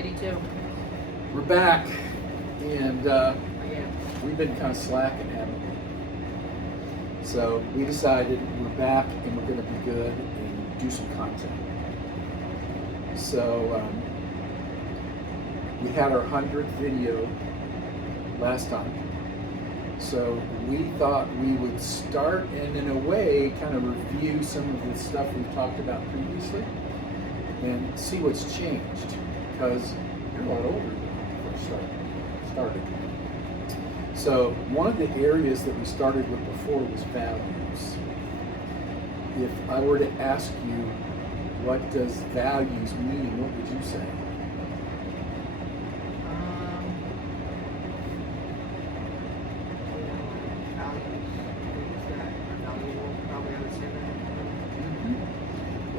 82. We're back, and Yeah. we've been kind of slacking, haven't we? So we decided we're back and we're going to be good and do some content. So we had our 100th video last time. So we thought we would start and in a way kind of review some of the stuff we've talked about previously and see what's changed, because you're a lot older than when we started. So one of the areas that we started with before was values. If I were to ask you, what does values mean, what would you say?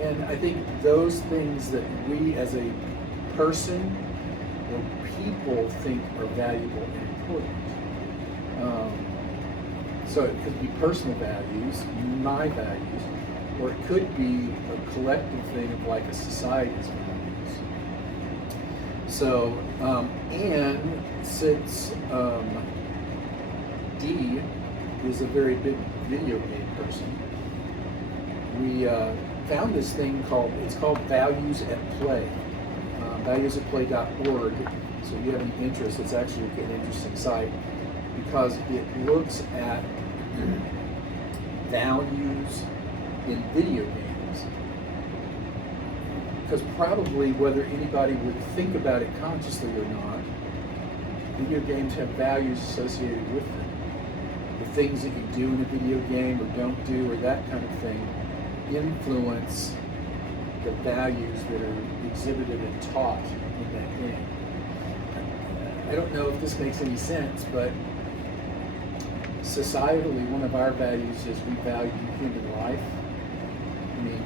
And I think those things that we as a person or people think are valuable and important. So it could be personal values, my values, or it could be a collective thing of like a society's values. So, and since Dee is a very big video game person, we found this thing it's called Values at Play, valuesatplay.org. So if you have any interest, it's actually an interesting site because it looks at values in video games. Because probably whether anybody would think about it consciously or not, video games have values associated with them. The things that you do in a video game or don't do or that kind of thing influence the values that are exhibited and taught in that game. I don't know if this makes any sense, but societally, one of our values is we value human life. I mean,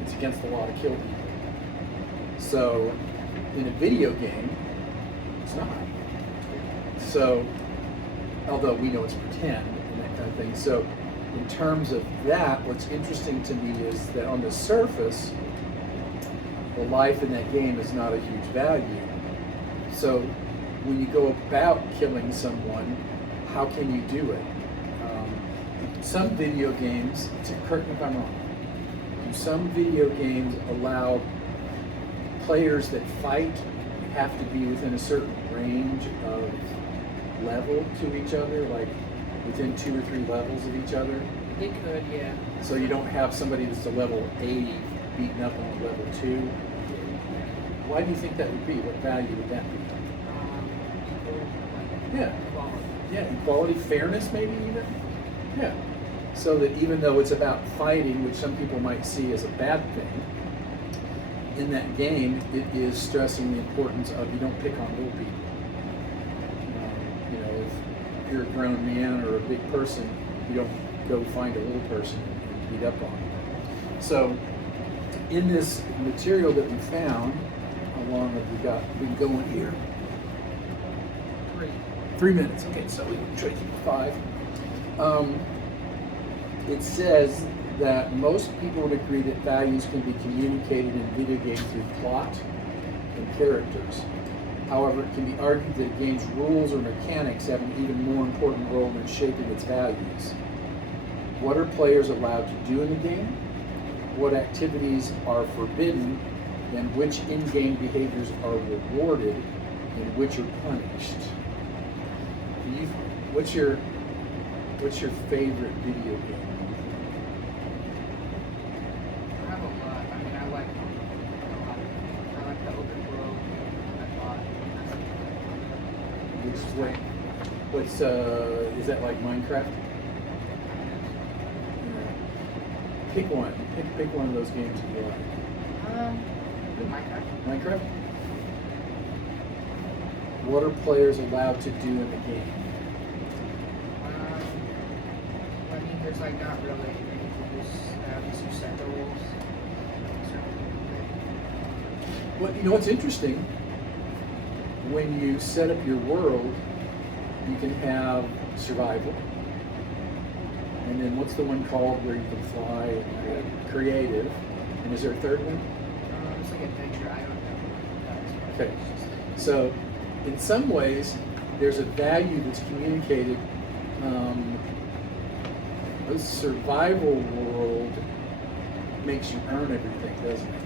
it's against the law to kill people. So, in a video game, it's not. So, although we know it's pretend and that kind of thing. So, in terms of that, what's interesting to me is that on the surface, the life in that game is not a huge value. So when you go about killing someone, how can you do it? Some video games, correct me if I'm wrong, some video games allow players that fight have to be within a certain range of level to each other, like within 2 or 3 levels of each other. It could, yeah. So you don't have somebody that's a level 80 beating up on a level 2. Why do you think that would be? What value would that be? Yeah. Equality. Yeah, equality, fairness maybe even? Yeah. So that even though it's about fighting, which some people might see as a bad thing, in that game it is stressing the importance of you don't pick on little people. If you're a grown man or a big person, you don't go find a little person and beat up on them. So in this material that we found, how long have we got? We've been going here? 3 minutes. Okay, so we can try to keep it 5. It says that most people would agree that values can be communicated in video games through plot and characters. However, it can be argued that a game's rules or mechanics have an even more important role in shaping its values. What are players allowed to do in the game? What activities are forbidden? And which in-game behaviors are rewarded and which are punished? What's your favorite video game? I have a lot. I mean, I like the open world. Is that like Minecraft? Pick one. Pick one of those games that you like. Minecraft. Minecraft? What are players allowed to do in the game? I mean, there's like not really anything. Just you set the rules. Well, you know what's interesting? When you set up your world, you can have survival. And then what's the one called where you can fly and creative? And is there a third one? It's like adventure. I don't know. Okay. So, in some ways, there's a value that's communicated. A survival world makes you earn everything, doesn't it?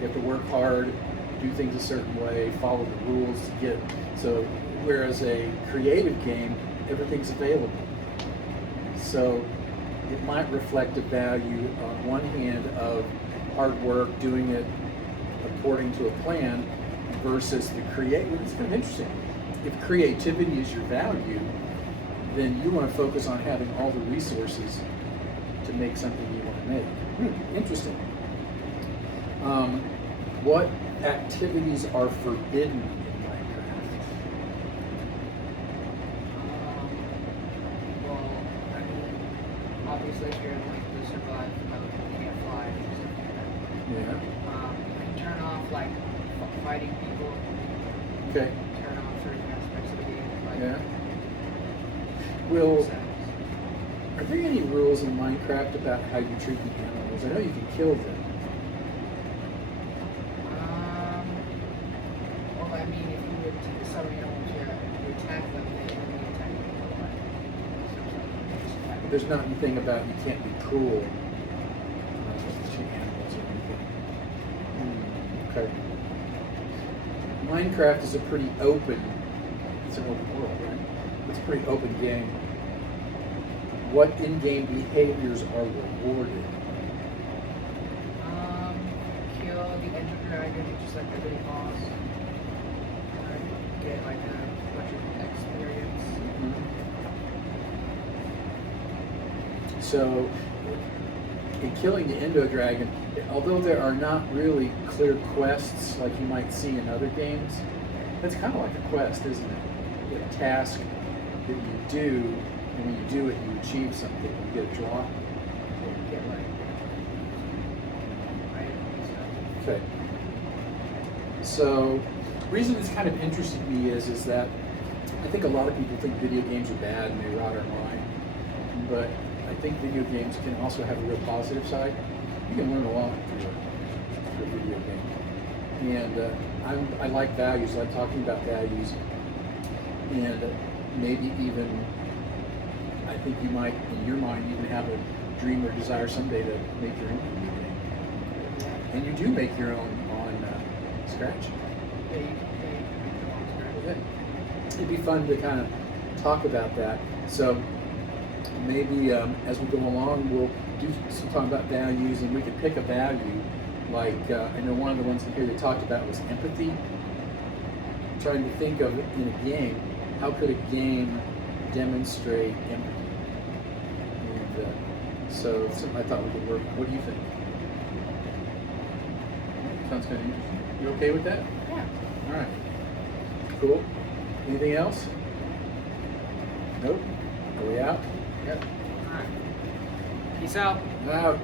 You have to work hard, do things a certain way, follow the rules to get. So, whereas a creative game, everything's available. So, it might reflect a value on one hand of hard work, doing it according to a plan, versus the creative. It's kind of interesting. If creativity is your value, then you want to focus on having all the resources to make something you want to make. Interesting. What activities are forbidden in Minecraft? Well, I mean, obviously, if you're in like the survive mode, you can't fly or something like that. Yeah. You can turn off like fighting people. Okay. Turn off certain aspects of the game. Like, Yeah. Will, settings. are there any rules in Minecraft about how you treat the animals? I know you can kill them. Well, I mean, if you would take some animals, you attack them, they only attack you. There's not anything about you can't be cruel to animals or anything. Okay. Minecraft is a pretty open. It's an open world, right? It's a pretty open game. What in-game behaviors are rewarded? Kill the Ender Dragon, which is like the big boss. Get like a bunch of experience. So, in killing the Endo Dragon, although there are not really clear quests like you might see in other games, that's kind of like a quest, isn't it? You get a task that you do, and when you do it, you achieve something. You get a draw. You get like items and stuff. Okay. So, the reason it's kind of interested me is that I think a lot of people think video games are bad and they rot our mind, but I think video games can also have a real positive side. You can learn a lot through a video game. And I like values, I like talking about values, and maybe even, I think you might, in your mind, even have a dream or desire someday to make your own video game. And you do make your own on Scratch. Yeah, you can make them on Scratch. Okay. It'd be fun to kind of talk about that. So maybe as we go along, we'll do some talking about values, and we could pick a value. Like I know one of the ones in here they talked about was empathy. Trying to think of in a game, how could a game demonstrate empathy? And so it's something I thought we could work. What do you think? Sounds kind of interesting. You okay with that? Yeah. All right. Cool. Anything else? Nope. Are we out? Yep. Alright. Peace out. Out.